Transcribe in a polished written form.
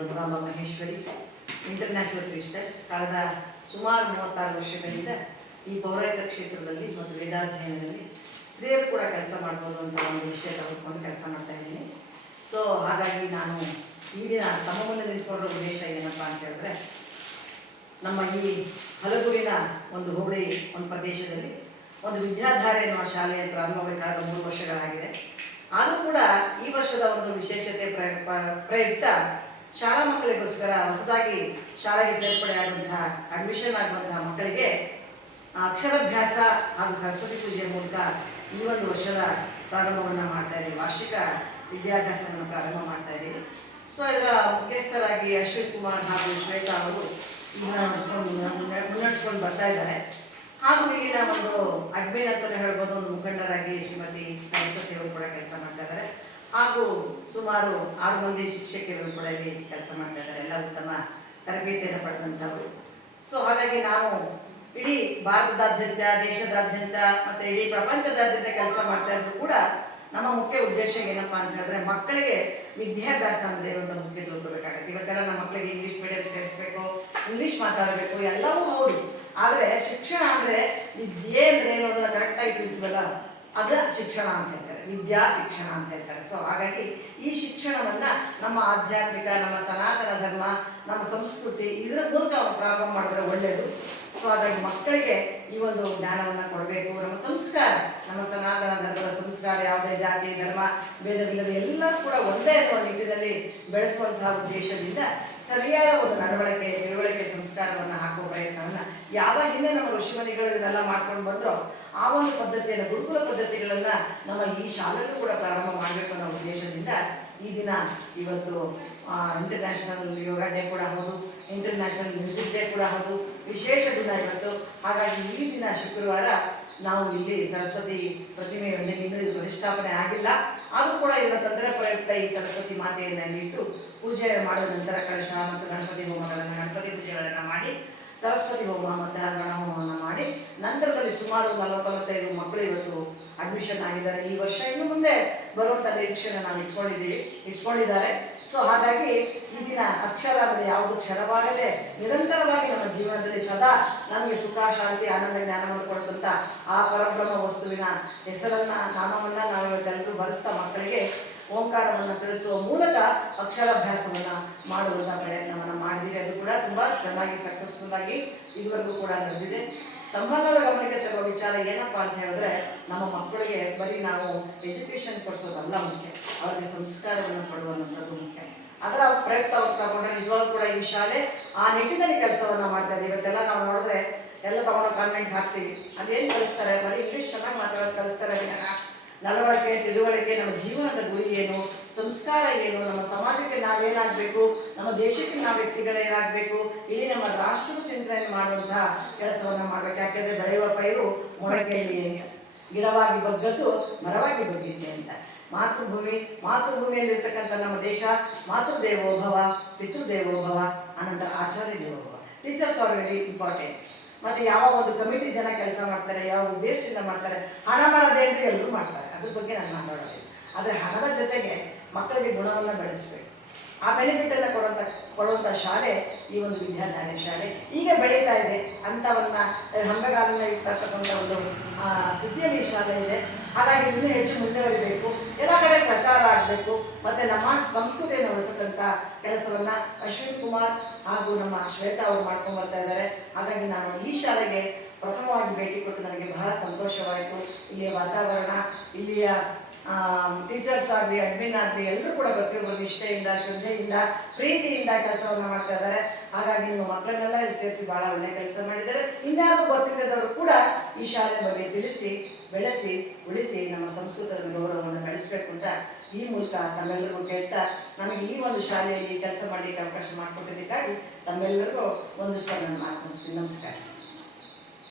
ಮತ್ತು ನುರಾಂಬ ಮಹೇಶ್ವರಿ ಇಂಟರ್ನ್ಯಾಷನಲ್ ಪ್ರೀಸ್ಟೆಸ್ ಕಳೆದ ಸುಮಾರು 36 ವರ್ಷಗಳಿಂದ ಈ ಪೌರಾಯಿಕ ಕ್ಷೇತ್ರದಲ್ಲಿ ಮತ್ತು ವೇದಾಧ್ಯಯನದಲ್ಲಿ ಸ್ತ್ರೀಯರು ಕೂಡ ಕೆಲಸ ಮಾಡ್ಬೋದು ಅಂತ ಒಂದು ವಿಷಯ ತೆಗೆದುಕೊಂಡು ಕೆಲಸ ಮಾಡ್ತಾ ಇದ್ದೀನಿ. ಸೊ ಹಾಗಾಗಿ ನಾನು ಈ ದಿನ ತಮ್ಮ ಮುಂದೆ ನಿಂತ್ಕೊಂಡಿರೋ ಉದ್ದೇಶ ಏನಪ್ಪ ಅಂತ ಹೇಳಿದ್ರೆ, ನಮ್ಮ ಈ ಹಲಗೂರಿನ ಒಂದು ಹೋಬಳಿ ಒಂದು ಪ್ರದೇಶದಲ್ಲಿ ಒಂದು ವಿದ್ಯಾಧಾರೆ ಎನ್ನುವ ಶಾಲೆಯ ಪ್ರಾರಂಭವಾಗಬೇಕಾದ 3 ವರ್ಷಗಳಾಗಿದೆ. ಆದರೂ ಕೂಡ ಈ ವರ್ಷದ ಒಂದು ವಿಶೇಷತೆ ಪ್ರಯುಕ್ತ ಶಾಲಾ ಮಕ್ಕಳಿಗೋಸ್ಕರ ಹೊಸದಾಗಿ ಶಾಲೆಗೆ ಸೇರ್ಪಡೆ ಆಗುವಂತಹ ಅಡ್ಮಿಷನ್ ಆಗುವಂತಹ ಮಕ್ಕಳಿಗೆ ಅಕ್ಷರಾಭ್ಯಾಸ ಹಾಗೂ ಸರಸ್ವತಿ ಪೂಜೆಯ ಮೂಲಕ ಈ ಒಂದು ವರ್ಷದ ಪ್ರಾರಂಭವನ್ನು ಮಾಡ್ತಾ ಇದ್ದೀವಿ. ವಾರ್ಷಿಕ ವಿದ್ಯಾಭ್ಯಾಸವನ್ನು ಪ್ರಾರಂಭ ಮಾಡ್ತಾ ಇದ್ದೀವಿ. ಸೊ ಇದರ ಮುಖ್ಯಸ್ಥರಾಗಿ ಅಶ್ವಿನ್ ಕುಮಾರ್ ಹಾಗೂ ಶ್ವೇತಾ ಅವರು ಮುನ್ನಡೆಸ್ಕೊಂಡು ಬರ್ತಾ ಇದ್ದಾರೆ. ಹಾಗೂ ಇಲ್ಲಿನ ಒಂದು ಅಡ್ಮಿನ್ ಅಂತಲೇ ಹೇಳ್ಬೋದು, ಒಂದು ಮುಖಂಡರಾಗಿ ಶ್ರೀಮತಿ ಸರಸ್ವತಿ ಅವರು ಕೂಡ ಕೆಲಸ ಮಾಡ್ತಾ ಇದ್ದಾರೆ. ಹಾಗೂ ಸುಮಾರು 6 ಮಂದಿ ಶಿಕ್ಷಕಿಯರು ಕೂಡ ಇಲ್ಲಿ ಕೆಲಸ ಮಾಡ್ತಾ ಇದ್ದಾರೆ, ಎಲ್ಲ ಉತ್ತಮ ತರಬೇತಿಯನ್ನು ಪಡೆದಂಥವರು. ಸೊ ಹಾಗಾಗಿ ನಾವು ಇಡೀ ಭಾರತದಾದ್ಯಂತ, ದೇಶದಾದ್ಯಂತ ಮತ್ತು ಇಡೀ ಪ್ರಪಂಚದಾದ್ಯಂತ ಕೆಲಸ ಮಾಡ್ತಾ ಇದ್ರು ಕೂಡ ನಮ್ಮ ಮುಖ್ಯ ಉದ್ದೇಶ ಏನಪ್ಪಾ ಅಂತ ಹೇಳಿದ್ರೆ, ಮಕ್ಕಳಿಗೆ ವಿದ್ಯಾಭ್ಯಾಸ ಅಂದರೆ ಒಂದು ಮುಖ್ಯ ತಿಳ್ಕೊಬೇಕಾಗತ್ತೆ. ಇವತ್ತೆಲ್ಲ ನಮ್ಮ ಮಕ್ಕಳಿಗೆ ಇಂಗ್ಲೀಷ್ ಮೀಡಿಯಂ ಸೇರಿಸ್ಬೇಕು, ಇಂಗ್ಲೀಷ್ ಮಾತಾಡಬೇಕು, ಎಲ್ಲವೂ ಹೌದು. ಆದರೆ ಶಿಕ್ಷಣ ಅಂದರೆ ವಿದ್ಯೆ ಅಂದರೆ ಏನು ಅದನ್ನು ಕರೆಕ್ಟಾಗಿ ತಿಳಿಸಬಲ್ಲ, ಅದು ಶಿಕ್ಷಣ ಅಂತ ಹೇಳ್ತಾರೆ, ವಿದ್ಯಾ ಶಿಕ್ಷಣ ಅಂತ ಹೇಳ್ತಾರೆ. ಸೊ ಹಾಗಾಗಿ ಈ ಶಿಕ್ಷಣವನ್ನು ನಮ್ಮ ಆಧ್ಯಾತ್ಮಿಕ, ನಮ್ಮ ಸನಾತನ ಧರ್ಮ, ನಮ್ಮ ಸಂಸ್ಕೃತಿ ಇದರ ಮೂಲಕ ಪ್ರಾರಂಭ ಮಾಡಿದ್ರೆ ಒಳ್ಳೆಯದು. ಸೊ ಹಾಗಾಗಿ ಮಕ್ಕಳಿಗೆ ಈ ಒಂದು ಜ್ಞಾನವನ್ನು ಕೊಡಬೇಕು. ನಮ್ಮ ಸಂಸ್ಕಾರ, ನಮ್ಮ ಸನಾತನ ಧರ್ಮದ ಸಂಸ್ಕಾರ, ಯಾವುದೇ ಜಾತಿ ಧರ್ಮ ಭೇದವಿಲ್ಲದೆ ಎಲ್ಲರೂ ಕೂಡ ಒಂದೇ ಅನ್ನುವ ನಿಟ್ಟಿನಲ್ಲಿ ಬೆಳೆಸುವಂತಹ ಉದ್ದೇಶದಿಂದ ಸರಿಯಾದ ಒಂದು ನಡವಳಿಕೆ, ತಿಳುವಳಿಕೆ, ಸಂಸ್ಕಾರವನ್ನು ಹಾಕುವ ಪ್ರಯತ್ನವನ್ನು ಯಾವ ಹಿಂದೆ ನಮ್ಮ ಋಷಿಮುನಿಗಳು ಇದನ್ನೆಲ್ಲ ಮಾಡ್ಕೊಂಡು ಬಂದರೋ ಆ ಒಂದು ಪದ್ಧತಿಯನ್ನು, ಗುರುಕುಲ ಪದ್ಧತಿಗಳನ್ನು ನಮ್ಮ ಈ ಶಾಲೆಗೂ ಕೂಡ ಪ್ರಾರಂಭ ಮಾಡಬೇಕು ಅನ್ನೋ ಉದ್ದೇಶದಿಂದ ಈ ದಿನ ಇವತ್ತು ಇಂಟರ್ನ್ಯಾಷನಲ್ ಯೋಗ ಡೇ ಕೂಡ ಹೌದು, ಇಂಟರ್ನ್ಯಾಷನಲ್ ಮ್ಯೂಸಿಕ್ ಡೇ ಕೂಡ ಹೌದು, ವಿಶೇಷ ದಿನ ಇವತ್ತು. ಹಾಗಾಗಿ ಈ ದಿನ ಶುಕ್ರವಾರ ನಾವು ಇಲ್ಲಿ ಸರಸ್ವತಿ ಪ್ರತಿಮೆಯನ್ನು ಇನ್ನೂ ಇದು ಪ್ರತಿಷ್ಠಾಪನೆ ಆಗಿಲ್ಲ, ಆದರೂ ಕೂಡ ಇದರ ತಂತ್ರ ಪ್ರಯುಕ್ತ ಈ ಸರಸ್ವತಿ ಮಾತೆಯನ್ನು ಇಟ್ಟು ಪೂಜೆ ಮಾಡಿದ ನಂತರ ಕಳಶ ಮತ್ತು ಗಣಪತಿ ಪೂಜೆಗಳನ್ನು ಮಾಡಿ, ಸರಸ್ವತಿ ಹೋಮ ಮತ್ತು ಗಣ ಹೋಮವನ್ನು ಮಾಡಿ ನಂತರದಲ್ಲಿ ಸುಮಾರು 40-45 ಮಕ್ಕಳು ಇವತ್ತು ಅಡ್ಮಿಷನ್ ಆಗಿದ್ದಾರೆ. ಈ ವರ್ಷ ಇನ್ನು ಮುಂದೆ ಬರುವಂಥ ನಿರೀಕ್ಷೆಯನ್ನು ನಾವು ಇಟ್ಕೊಂಡಿದ್ದಾರೆ. ಸೊ ಹಾಗಾಗಿ ಈ ದಿನ ಅಕ್ಷರ ಅಂದರೆ ಯಾವುದು ಕ್ಷರವಾಗದೆ ನಿರಂತರವಾಗಿ ನಮ್ಮ ಜೀವನದಲ್ಲಿ ಸದಾ ನಮಗೆ ಸುಖ, ಶಾಂತಿ, ಆನಂದ, ಜ್ಞಾನವನ್ನು ಕೊಡುತ್ತಂಥ ಆ ಪರಬ್ರಹ್ಮ ವಸ್ತುವಿನ ಹೆಸರನ್ನು, ನಾಮವನ್ನು ನಾವು ಇವತ್ತೆಲ್ಲರೂ ಬರೆಸ್ತಾ ಮಕ್ಕಳಿಗೆ ಓಂಕಾರವನ್ನು ತಿಳಿಸುವ ಮೂಲಕ ಅಕ್ಷರಾಭ್ಯಾಸವನ್ನು ಮಾಡುವಂಥ ಪ್ರಯತ್ನವನ್ನು ಮಾಡಿದ್ದೀವಿ. ಅದು ಕೂಡ ತುಂಬ ಚೆನ್ನಾಗಿ ಸಕ್ಸಸ್ಫುಲ್ ಆಗಿ ಇದುವರೆಗೂ ಕೂಡ ನಡೆದಿದೆ. ತಮ್ಮೆಲ್ಲರ ಗಮನಕ್ಕೆ ತರುವ ವಿಚಾರ ಏನಪ್ಪ ಅಂತ ಹೇಳಿದ್ರೆ, ನಮ್ಮ ಮಕ್ಕಳಿಗೆ ಬರೀ ನಾವು ಎಜುಕೇಷನ್ ಕೊಡಿಸೋದಲ್ಲ ಮುಖ್ಯ, ಅವರಿಗೆ ಸಂಸ್ಕಾರವನ್ನು ಕೊಡುವಂಥದ್ದು ಮುಖ್ಯ. ಅದರ ಪ್ರಯುಕ್ತ ಅವ್ರು ತಗೊಂಡ್ರೆ ನಿಜವಾಗ್ಲೂ ಕೂಡ ಈ ಶಾಲೆ ಆ ನಿಟ್ಟಿನಲ್ಲಿ ಕೆಲಸವನ್ನು ಮಾಡ್ತಾ ಇದೆ. ಇವತ್ತೆಲ್ಲ ನಾವು ನೋಡಿದ್ರೆ ಎಲ್ಲ ತಗೊಂಡು ಕಾನ್ವೆಂಟ್ ಹಾಕ್ತೀವಿ, ಅದೇನು ಕಲಿಸ್ತಾರೆ, ಬರೀ ಇಂಗ್ಲೀಷ್ ಚೆನ್ನಾಗಿ ಮಾತಾಡೋದು ಕಲಿಸ್ತಾರೆ. ನಡವಳಿಕೆ, ತಿಳುವಳಿಕೆ, ನಮ್ಮ ಜೀವನದ ಗುರಿ ಏನು, ಸಂಸ್ಕಾರ ಏನು, ನಮ್ಮ ಸಮಾಜಕ್ಕೆ ನಾವೇನಾಗಬೇಕು, ನಮ್ಮ ದೇಶಕ್ಕೆ ನಾವು ವ್ಯಕ್ತಿಗಳೇನಾಗಬೇಕು, ಇಡೀ ನಮ್ಮ ರಾಷ್ಟ್ರದ ಚಿಂತನೆ ಮಾಡುವಂತಹ ಕೆಲಸವನ್ನು ಮಾಡಬೇಕು. ಯಾಕೆಂದರೆ ಬೆಳೆಯುವ ಪೈರು ಮೊಳಕೆಯಲ್ಲಿ ಗಿಡವಾಗಿ ಬಗ್ಗದ್ದು ಮರವಾಗಿ ಬಗ್ಗಿದ್ದೆ ಅಂತ. ಮಾತೃಭೂಮಿಯಲ್ಲಿರ್ತಕ್ಕಂಥ ನಮ್ಮ ದೇಶ ಮಾತೃದೇವೋಭವ, ಪಿತೃದೇವೋಭವ, ಅನಂತರ ಆಚಾರ್ಯ ದೇವೋಭವ. Teachers are very important. ಮತ್ತು ಯಾವ ಒಂದು ಕಮಿಟಿ ಜನ ಕೆಲಸ ಮಾಡ್ತಾರೆ, ಯಾವ ಉದ್ದೇಶದಿಂದ ಮಾಡ್ತಾರೆ, ಹಣ ಮಾಡೋದೇನ್ರಿ ಎಲ್ಲರೂ ಮಾಡ್ತಾರೆ, ಅದ್ರ ಬಗ್ಗೆ ನಾನು ಮಾತಾಡೋದು. ಆದರೆ ಹಣದ ಜೊತೆಗೆ ಮಕ್ಕಳಿಗೆ ಗುಣವನ್ನು ಬೆಳೆಸಬೇಕು, ಆ ಬೆನಿಫಿಟನ್ನು ಕೊಡುವಂಥ ಶಾಲೆ ಈ ಒಂದು ವಿದ್ಯಾಧಾರೆ ಶಾಲೆ. ಈಗ ಬೆಳೀತಾ ಇದೆ, ಅಂಥವನ್ನ ಹಂಬೆಗಾಲನ್ನ ಇರ್ತಕ್ಕಂಥ ಒಂದು ಸ್ಥಿತಿಯಲ್ಲಿ ಶಾಲೆ ಇದೆ. ಹಾಗಾಗಿ ಇನ್ನೂ ಹೆಚ್ಚು ಮುಂದುವರಿಬೇಕು, ಎಲ್ಲ ಕಡೆ ಪ್ರಚಾರ ಆಗಬೇಕು. ಮತ್ತು ನಮ್ಮ ಸಂಸ್ಕೃತಿಯನ್ನು ಉಳಿಸತಕ್ಕಂಥ ಕೆಲಸವನ್ನು ಅಶ್ವಿನ್ ಕುಮಾರ್ ಹಾಗೂ ನಮ್ಮ ಶ್ವೇತಾ ಅವರು ಮಾಡ್ಕೊಂಡು ಬರ್ತಾ ಇದ್ದಾರೆ. ಹಾಗಾಗಿ ನಾನು ಈ ಶಾಲೆಗೆ ಪ್ರಥಮವಾಗಿ ಭೇಟಿ ಕೊಟ್ಟು ನನಗೆ ಬಹಳ ಸಂತೋಷವಾಯಿತು. ಇಲ್ಲಿಯ ವಾತಾವರಣ, ಇಲ್ಲಿಯ ಟೀಚರ್ಸ್ ಆಗಲಿ, ಅಡ್ಮಿನ್ ಆಗಲಿ ಎಲ್ಲರೂ ಕೂಡ ಪ್ರತಿಯೊಬ್ಬರು ನಿಷ್ಠೆಯಿಂದ, ಶ್ರದ್ಧೆಯಿಂದ, ಪ್ರೀತಿಯಿಂದ ಕೆಲಸವನ್ನು ಮಾಡ್ತಾ ಇದ್ದಾರೆ. ಹಾಗಾಗಿ ನಿಮ್ಮ ಮಕ್ಕಳನ್ನೆಲ್ಲ ಸೇರಿಸಿ ಭಾಳ ಒಳ್ಳೆಯ ಕೆಲಸ ಮಾಡಿದ್ದಾರೆ. ಇನ್ಯಾರು ಗೊತ್ತಿಲ್ಲದವರು ಕೂಡ ಈ ಶಾಲೆ ಬಗ್ಗೆ ತಿಳಿಸಿ, ಬೆಳೆಸಿ, ಉಳಿಸಿ ನಮ್ಮ ಸಂಸ್ಕೃತದ ಗೌರವವನ್ನು ಬೆಳೆಸಬೇಕು ಅಂತ ಈ ಮೂಲಕ ತಮ್ಮೆಲ್ಲರಿಗೂ ಕೇಳ್ತಾ, ನನಗೆ ಈ ಒಂದು ಶಾಲೆಯಲ್ಲಿ ಕೆಲಸ ಮಾಡಲಿಕ್ಕೆ ಅವಕಾಶ ಮಾಡಿಕೊಟ್ಟಿದ್ದಕ್ಕಾಗಿ ತಮ್ಮೆಲ್ಲರಿಗೂ ಒಂದು ಸಲ ನಾನು ಮಾತು ಮುಗಿಸ್ತೀನಿ. ನಮಸ್ಕಾರ.